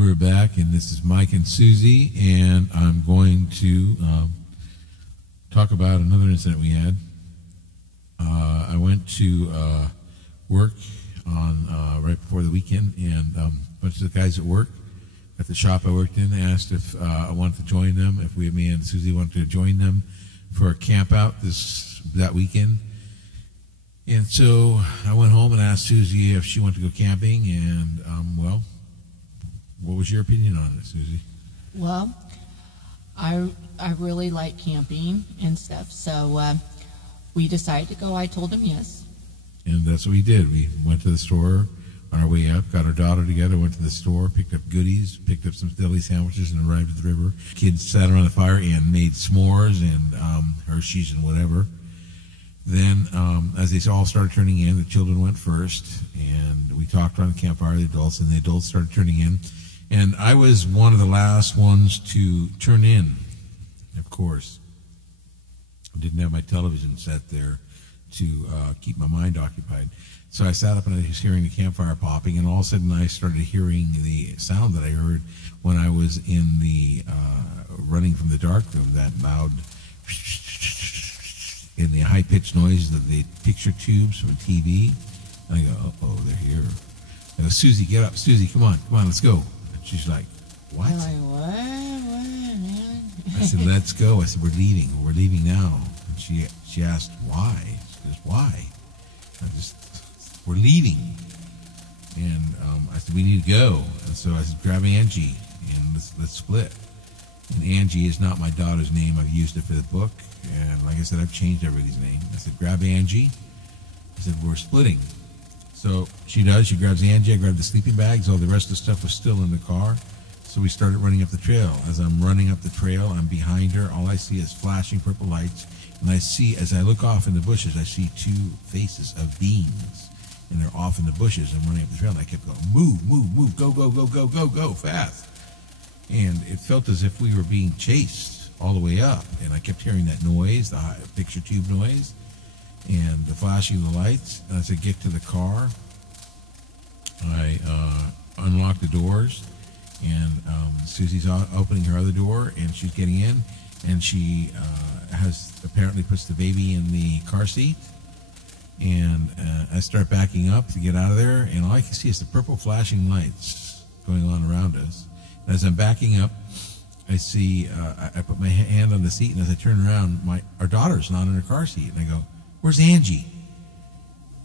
We're back, and this is Mike and Susie, and I'm going to talk about another incident we had. I went to work on right before the weekend, and a bunch of the guys at work at the shop I worked in asked if I wanted to join them, if me and Susie wanted to join them for a camp out that weekend. And so I went home and asked Susie if she wanted to go camping, and well, what was your opinion on it, Susie? Well, I really like camping and stuff, so we decided to go. I told him yes. And that's what we did. We went to the store on our way up, got our daughter together, went to the store, picked up goodies, picked up some deli sandwiches, and arrived at the river. Kids sat around the fire and made s'mores and Hershey's and whatever. Then, as they all started turning in, the children went first, and we talked around the campfire, the adults, and the adults started turning in. And I was one of the last ones to turn in, of course. I didn't have my television set there to keep my mind occupied. So I sat up and I was hearing the campfire popping, and all of a sudden I started hearing the sound that I heard when I was in the running from the dark room, that loud and the high-pitched noise of the picture tubes from TV. And I go, oh, they're here. I go, Susie, get up. Susie, come on, let's go. She's like, what? I'm like, what, man? I said, let's go. I said, we're leaving now. And she asked, why? She goes, why? We're leaving. And I said, we need to go. And so I said, grab Angie and let's split. And Angie is not my daughter's name. I've used it for the book. And like I said, I've changed everybody's name. I said, grab Angie. I said, we're splitting. So she does. She grabs Angie. I grabbed the sleeping bags. All the rest of the stuff was still in the car. So we started running up the trail. As I'm running up the trail, I'm behind her. All I see is flashing purple lights. And I see, as I look off in the bushes, I see two faces of beings. And they're off in the bushes. I'm running up the trail, and I kept going, move, move, move, go, go, go, go, go, go, fast. And it felt as if we were being chased all the way up. And I kept hearing that noise, the picture tube noise, and the flashing of the lights. And as I get to the car, I unlock the doors, and Susie's opening her other door, and she's getting in, and she apparently puts the baby in the car seat. And I start backing up to get out of there, and all I can see is the purple flashing lights going on around us. And as I'm backing up, I see, I put my hand on the seat, and as I turn around, our daughter's not in her car seat. And I go, where's Angie?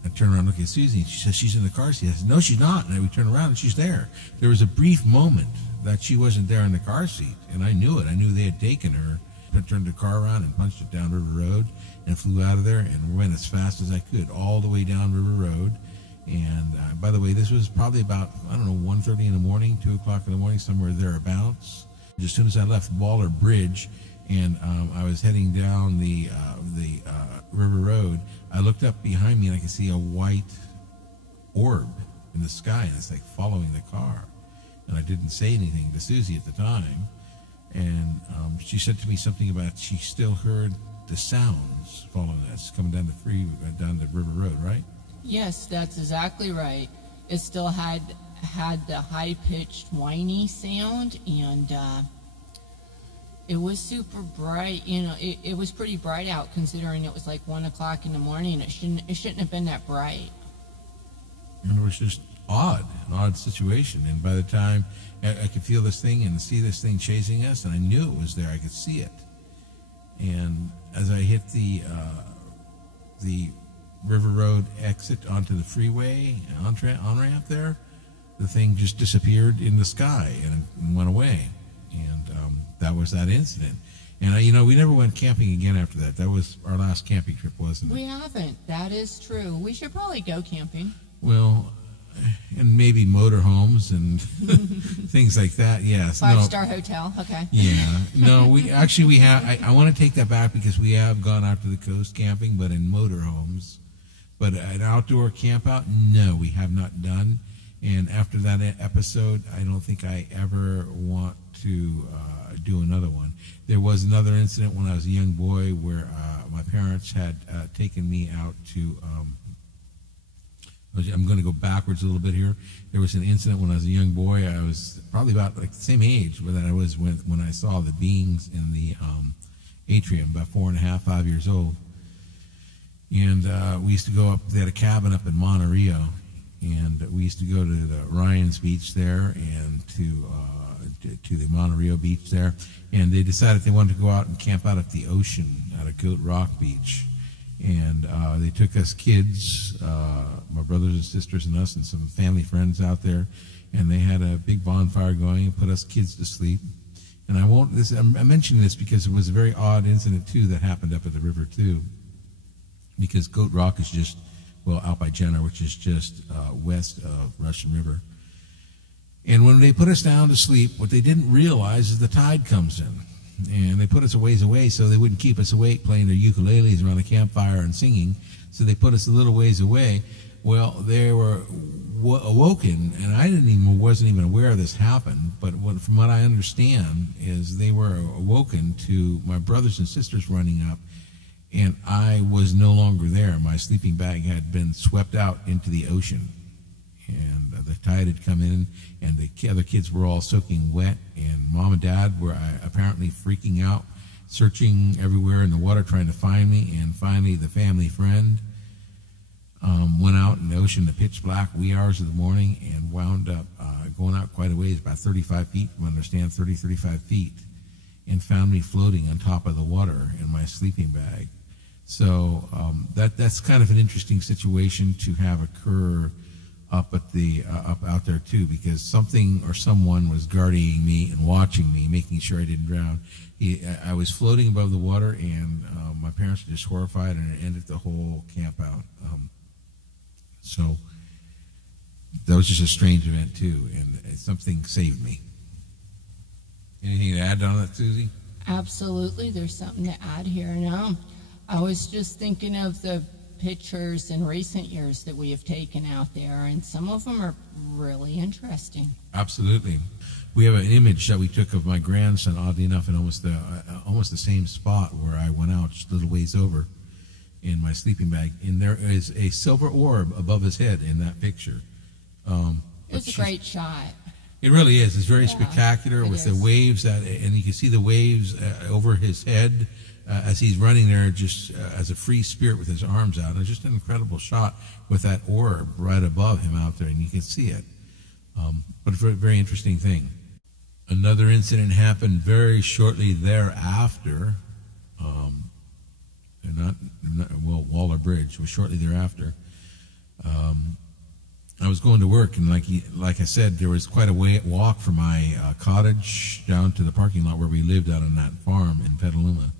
I turn around and look at Susie, and she says, she's in the car seat. I said, no, she's not. And we turn around, and she's there. There was a brief moment that she wasn't there in the car seat, and I knew it. I knew they had taken her. I turned the car around and punched it down River Road and flew out of there and went as fast as I could all the way down River Road. And by the way, this was probably about, 1:30 in the morning, 2 o'clock in the morning, somewhere thereabouts. As soon as I left Waller Bridge and I was heading down the River Road, I looked up behind me and I could see a white orb in the sky, and it's like following the car. And I didn't say anything to Susie at the time. And she said to me something about she still heard the sounds following us coming down the freeway, down the River Road, right? Yes, that's exactly right. It still had the high-pitched whiny sound, and it was super bright. It was pretty bright out considering it was like 1 o'clock in the morning. It shouldn't have been that bright. And it was just an odd situation. And by the time I could feel this thing and see this thing chasing us, and I knew it was there. I could see it. And as I hit the River Road exit onto the freeway on-ramp there, the thing just disappeared in the sky and went away. And that was that incident. And we never went camping again after that. That was our last camping trip, wasn't it? We haven't. That is true. We should probably go camping. Well, and maybe motorhomes and things like that. Yes. Five-star hotel. Okay. Yeah. No, we have. I want to take that back because we have gone out to the coast camping, but in motorhomes. But an outdoor camp out, no, we have not done. And after that episode, I don't think I ever want to do another one. There was another incident when I was a young boy where my parents had taken me out to I'm going to go backwards a little bit here. There was an incident when I was a young boy. I was probably about like the same age that I was when I saw the beings in the atrium, about 4.5, 5 years old. And we used to go up. They had a cabin up in Monte Rio, and we used to go to the Ryan's Beach there and to the Monte Rio Beach there. And they decided they wanted to go out and camp out at the ocean at a Goat Rock Beach. And they took us kids, my brothers and sisters and us and some family friends out there, and they had a big bonfire going and put us kids to sleep. And I'm mentioning this because it was a very odd incident, too, that happened up at the river, too, because Goat Rock is just, well, out by Jenner, which is just west of Russian River. And when they put us down to sleep, what they didn't realize is the tide comes in. And they put us a ways away so they wouldn't keep us awake playing their ukuleles around the campfire and singing. So they put us a little ways away. Well, they were awoken, and I wasn't even aware this happened. But from what I understand is they were awoken to my brothers and sisters running up, and I was no longer there. My sleeping bag had been swept out into the ocean, and the tide had come in, and the other kids were all soaking wet, and Mom and Dad were apparently freaking out, searching everywhere in the water trying to find me, and finally the family friend went out in the ocean in the pitch black wee hours of the morning and wound up going out quite a ways, about 35 feet, from what I understand, 35 feet, and found me floating on top of the water in my sleeping bag. So that's kind of an interesting situation to have occur up out there too, because something or someone was guarding me and watching me, making sure I didn't drown. I was floating above the water, and my parents were just horrified, and it ended the whole camp out. So that was just a strange event too, and something saved me. Anything to add on that, Susie? Absolutely, there's something to add here. Now, I was just thinking of the pictures in recent years that we have taken out there, and some of them are really interesting. Absolutely. We have an image that we took of my grandson, oddly enough, in almost the same spot where I went out just a little ways over in my sleeping bag, and there is a silver orb above his head in that picture. It's a great shot. It really is. It's very spectacular with the waves, and you can see the waves over his head as he's running there just as a free spirit with his arms out. It's just an incredible shot with that orb right above him out there, and you can see it. But a very interesting thing. Another incident happened very shortly thereafter. Waller Bridge was shortly thereafter. I was going to work, and like I said, there was quite a walk from my cottage down to the parking lot where we lived out on that farm in Petaluma.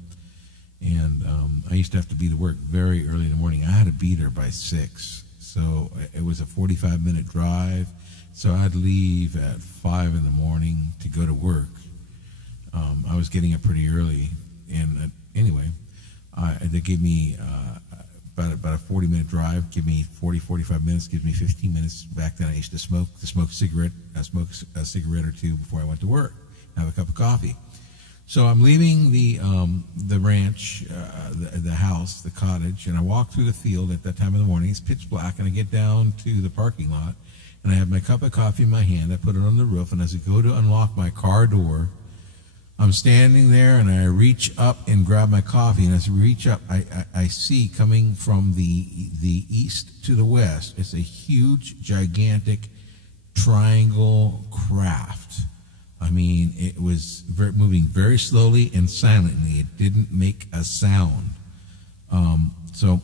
And I used to have to be to work very early in the morning. I had to be there by 6, so it was a 45-minute drive. So I'd leave at 5 in the morning to go to work. I was getting up pretty early, and anyway, they gave me about a 40-minute drive. Give me 45 minutes. Gives me 15 minutes. Back then, I used to smoke a cigarette. I smoked a cigarette or two before I went to work. Have a cup of coffee. So I'm leaving the ranch, the house, the cottage, and I walk through the field at that time of the morning. It's pitch black, and I get down to the parking lot, and I have my cup of coffee in my hand. I put it on the roof, and as I go to unlock my car door, I'm standing there, and I reach up and grab my coffee, and as I reach up, I see coming from the east to the west, it's a huge, gigantic triangle craft. I mean, it was moving very slowly and silently. It didn't make a sound. So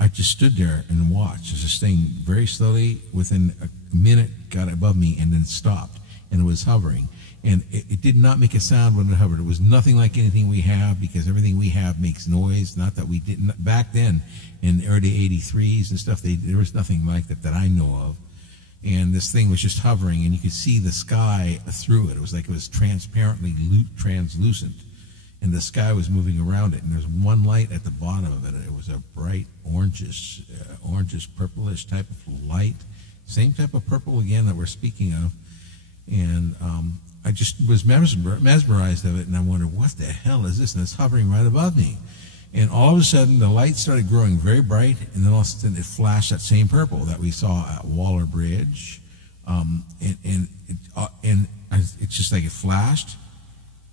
I just stood there and watched as this thing very slowly, within a minute, got above me and then stopped. And it was hovering. And it did not make a sound when it hovered. It was nothing like anything we have, because everything we have makes noise. Not that we didn't. Back then, in the early 83s and stuff, there was nothing like that I know of. And this thing was just hovering, and you could see the sky through it. It was like it was transparently translucent, and the sky was moving around it. And there's one light at the bottom of it. It was a bright orangish, purplish type of light, same type of purple again that we're speaking of. And I just was mesmerized of it, and I wondered, what the hell is this? And it's hovering right above me. And all of a sudden, the light started growing very bright, and then all of a sudden it flashed that same purple that we saw at Waller Bridge. It's just like it flashed,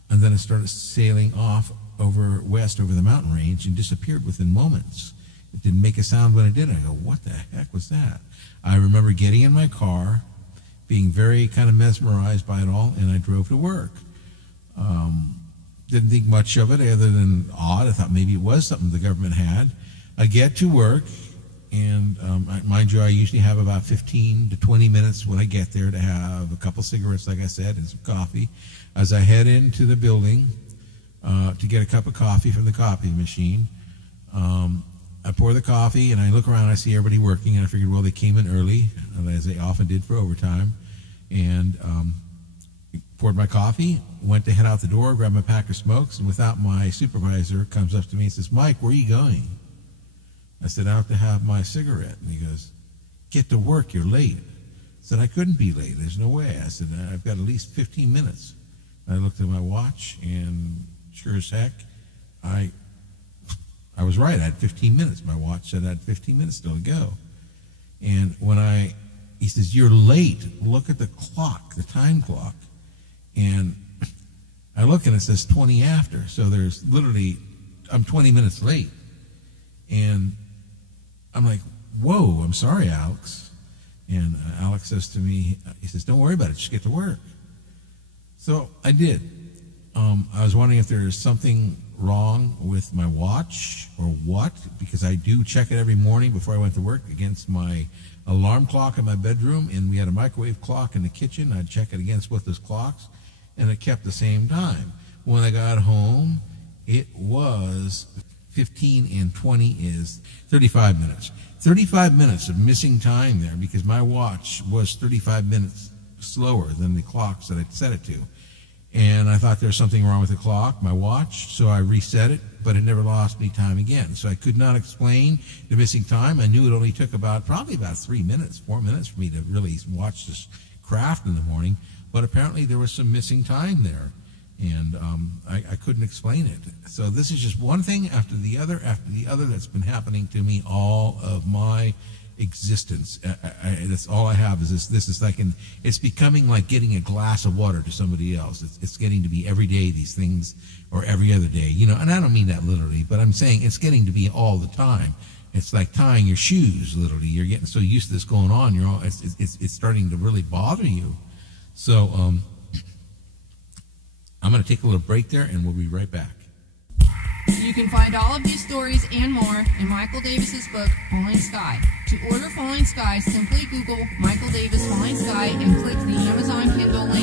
and then it started sailing off over west over the mountain range and disappeared within moments. It didn't make a sound when it did. I go, what the heck was that? I remember getting in my car, being very kind of mesmerized by it all, and I drove to work. Didn't think much of it other than odd. I thought maybe it was something the government had. I get to work, and mind you, I usually have about 15 to 20 minutes when I get there to have a couple cigarettes, like I said, and some coffee. As I head into the building to get a cup of coffee from the coffee machine, I pour the coffee, and I look around, and I see everybody working, and I figured, well, they came in early, as they often did for overtime, and poured my coffee, went to head out the door, grabbed my pack of smokes, and without my supervisor comes up to me and says, Mike, where are you going? I said, out to have my cigarette. And he goes, get to work, you're late. I said, I couldn't be late, there's no way. I said, I've got at least 15 minutes. And I looked at my watch, and sure as heck, I was right, I had 15 minutes. My watch said I had 15 minutes still to go. And he says, you're late, look at the clock, the time clock. And I look and it says 20 after. So there's literally, I'm 20 minutes late. And I'm like, whoa, I'm sorry, Alex. And Alex says to me, he says, don't worry about it, just get to work. So I did. I was wondering if there's something wrong with my watch or what, because I do check it every morning before I went to work against my alarm clock in my bedroom, and we had a microwave clock in the kitchen. I'd check it against both those clocks, and it kept the same time. When I got home, it was 15 and 20 is 35 minutes. 35 minutes of missing time there because my watch was 35 minutes slower than the clocks that I'd set it to. And I thought there was something wrong with the clock, my watch, so I reset it, but it never lost me time again. So I could not explain the missing time. I knew it only took probably about 3 minutes, 4 minutes for me to really watch this craft in the morning, but apparently there was some missing time there, and I couldn't explain it. So this is just one thing after the other that's been happening to me all of my existence. That's all I have is this is like it's becoming like getting a glass of water to somebody else. It's getting to be every day these things, or every other day, and I don't mean that literally, but I'm saying it's getting to be all the time. It's like tying your shoes, literally. You're getting so used to this going on, it's starting to really bother you. So I'm going to take a little break there, and we'll be right back. You can find all of these stories and more in Michael Davis's book, Falling Sky. To order Falling Sky, simply Google Michael Davis Falling Sky and click the Amazon Kindle link